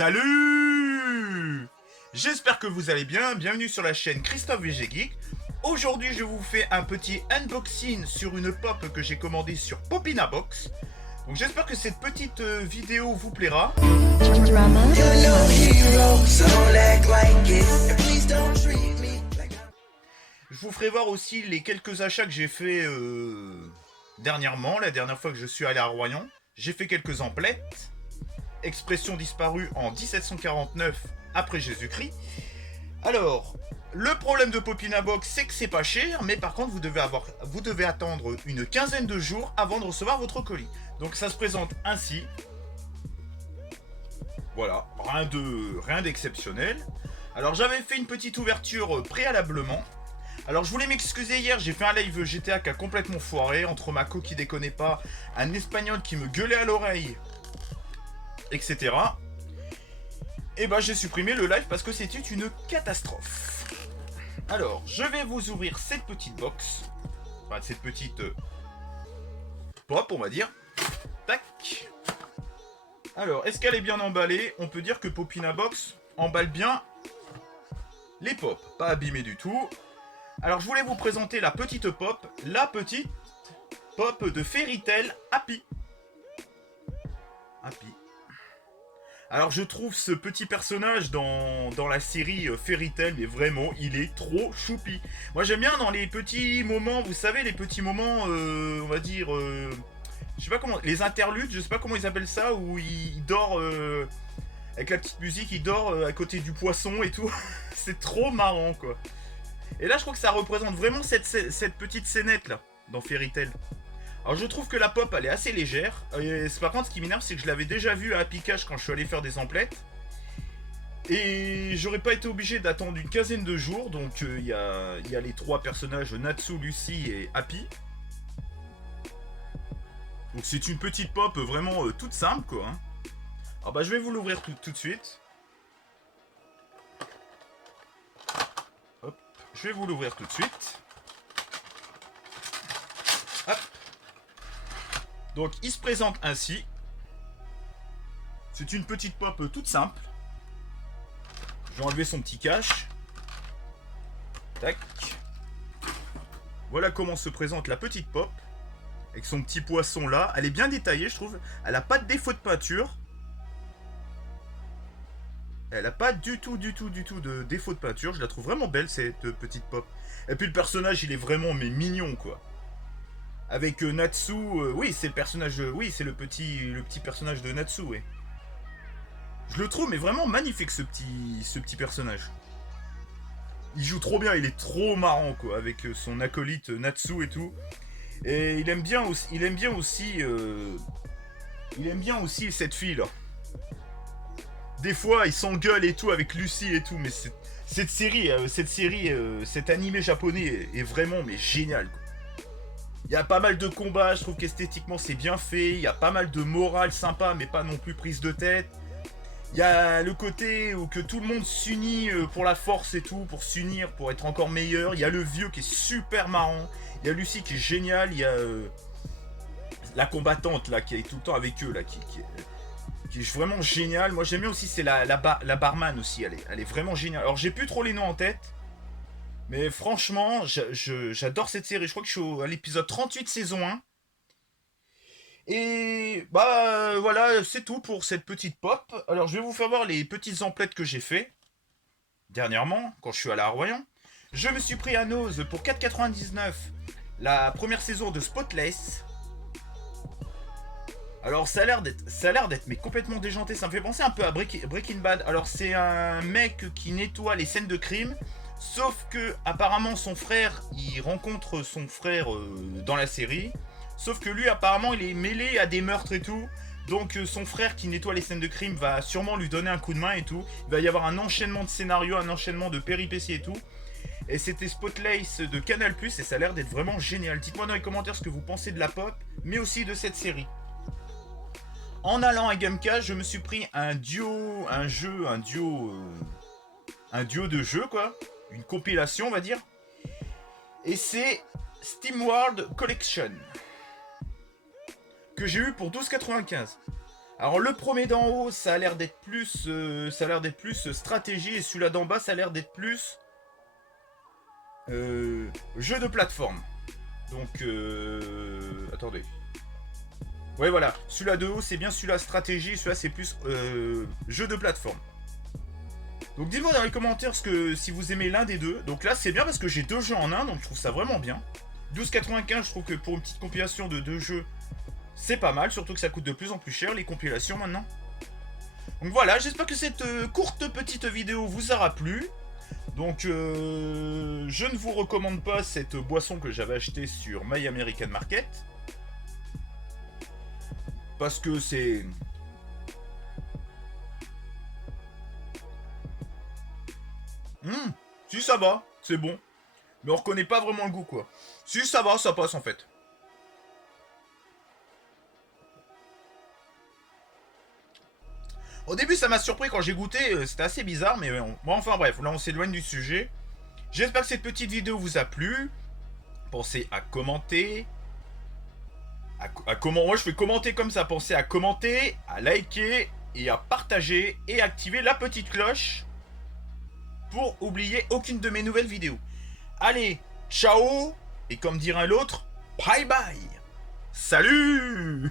Salut! J'espère que vous allez bien, bienvenue sur la chaîne Christophe VG Geek. Aujourd'hui je vous fais un petit unboxing sur une pop que j'ai commandée sur Popinabox. Donc j'espère que cette petite vidéo vous plaira. Je vous ferai voir aussi les quelques achats que j'ai fait dernièrement, la dernière fois que je suis allé à Royan. J'ai fait quelques emplettes. Expression disparue en 1749 après Jésus-Christ. Alors, le problème de Popinabox, c'est que c'est pas cher, mais par contre, vous devez attendre une quinzaine de jours avant de recevoir votre colis. Donc ça se présente ainsi. Voilà, rien d'exceptionnel. Alors j'avais fait une petite ouverture préalablement. Alors je voulais m'excuser, hier j'ai fait un live GTA qui a complètement foiré, entre ma co qui déconnait pas, un espagnol qui me gueulait à l'oreille, etc. Et bah j'ai supprimé le live parce que c'était une catastrophe. Alors je vais vous ouvrir cette petite box, enfin cette petite pop on va dire. Tac. Alors est-ce qu'elle est bien emballée? On peut dire que Popinabox emballe bien les pop, pas abîmé du tout. Alors je voulais vous présenter la petite pop de Fairy Tail Happy. Alors je trouve ce petit personnage dans la série Fairy Tail, mais vraiment, il est trop choupi. Moi j'aime bien dans les petits moments, vous savez, les petits moments, on va dire, je sais pas comment, les interludes, je sais pas comment ils appellent ça, où il dort, avec la petite musique, il dort à côté du poisson et tout. C'est trop marrant quoi. Et là je crois que ça représente vraiment cette petite scénette là, dans Fairy Tail. Alors je trouve que la pop elle est assez légère. Par contre ce qui m'énerve c'est que je l'avais déjà vu à Happy Cash quand je suis allé faire des emplettes. Et j'aurais pas été obligé d'attendre une quinzaine de jours. Donc il y a les trois personnages Natsu, Lucy et Happy. Donc c'est une petite pop vraiment toute simple quoi. Hein. Alors bah je vais vous l'ouvrir tout de suite. Hop, je vais vous l'ouvrir tout de suite. Hop. Donc il se présente ainsi. C'est une petite pop toute simple. Je vais enlever son petit cache. Tac. Voilà comment se présente la petite pop. Avec son petit poisson là. Elle est bien détaillée je trouve. Elle n'a pas de défaut de peinture. Elle n'a pas du tout de défaut de peinture. Je la trouve vraiment belle cette petite pop. Et puis le personnage il est vraiment mais mignon quoi. Avec Natsu, oui c'est le personnage, oui c'est le petit personnage de Natsu, ouais. Je le trouve mais vraiment magnifique ce petit personnage. Il joue trop bien, il est trop marrant quoi, avec son acolyte Natsu et tout. Et il aime bien aussi cette fille là. Des fois il s'engueule et tout avec Lucy et tout, mais cet animé japonais est vraiment mais génial quoi. Il y a pas mal de combats, je trouve qu'esthétiquement c'est bien fait. Il y a pas mal de morale sympa, mais pas non plus prise de tête. Il y a le côté où que tout le monde s'unit pour la force et tout, pour s'unir, pour être encore meilleur. Il y a le vieux qui est super marrant. Il y a Lucy qui est géniale. Il y a la combattante là qui est tout le temps avec eux là, qui est vraiment géniale. Moi j'aime bien aussi, c'est la barman aussi. Elle est vraiment géniale. Alors j'ai plus trop les noms en tête. Mais franchement, j'adore cette série. Je crois que je suis à l'épisode 38 saison 1. Et bah voilà, c'est tout pour cette petite pop. Alors je vais vous faire voir les petites emplettes que j'ai fait dernièrement, quand je suis allé à Royan. Je me suis pris à Nose pour 4,99 la première saison de Spotless. Alors ça a l'air d'être mais complètement déjanté. Ça me fait penser un peu à Breaking Bad. Alors c'est un mec qui nettoie les scènes de crime. Sauf que apparemment son frère, il rencontre son frère dans la série. Sauf que lui apparemment il est mêlé à des meurtres et tout. Donc son frère qui nettoie les scènes de crime va sûrement lui donner un coup de main et tout. Il va y avoir un enchaînement de scénarios, un enchaînement de péripéties et tout. Et c'était Spotlight de Canal+, et ça a l'air d'être vraiment génial. Dites-moi dans les commentaires ce que vous pensez de la pop, mais aussi de cette série. En allant à Gamecast, je me suis pris un duo de jeux quoi. Une compilation on va dire. Et c'est SteamWorld Collection que j'ai eu pour 12,95. Alors le premier d'en haut, ça a l'air d'être plus, stratégie, et celui-là d'en bas, ça a l'air d'être plus jeu de plateforme. Donc attendez. Ouais voilà, celui-là de haut c'est bien celui-là stratégie, celui-là c'est plus jeu de plateforme. Donc dites-moi dans les commentaires si vous aimez l'un des deux. Donc là c'est bien parce que j'ai deux jeux en un, donc je trouve ça vraiment bien. 12,95, je trouve que pour une petite compilation de deux jeux, c'est pas mal, surtout que ça coûte de plus en plus cher les compilations maintenant. Donc voilà, j'espère que cette courte petite vidéo vous aura plu. Donc je ne vous recommande pas cette boisson que j'avais achetée sur My American Market. Parce que c'est... Si ça va, c'est bon. Mais on reconnaît pas vraiment le goût quoi. Si ça va, ça passe en fait. Au début ça m'a surpris quand j'ai goûté, c'était assez bizarre, mais bon, enfin bref, là on s'éloigne du sujet. J'espère que cette petite vidéo vous a plu. Pensez à commenter. Moi je fais commenter comme ça. Pensez à commenter, à liker et à partager et activer la petite cloche pour oublier aucune de mes nouvelles vidéos. Allez, ciao. Et comme dirait l'autre, bye bye. Salut.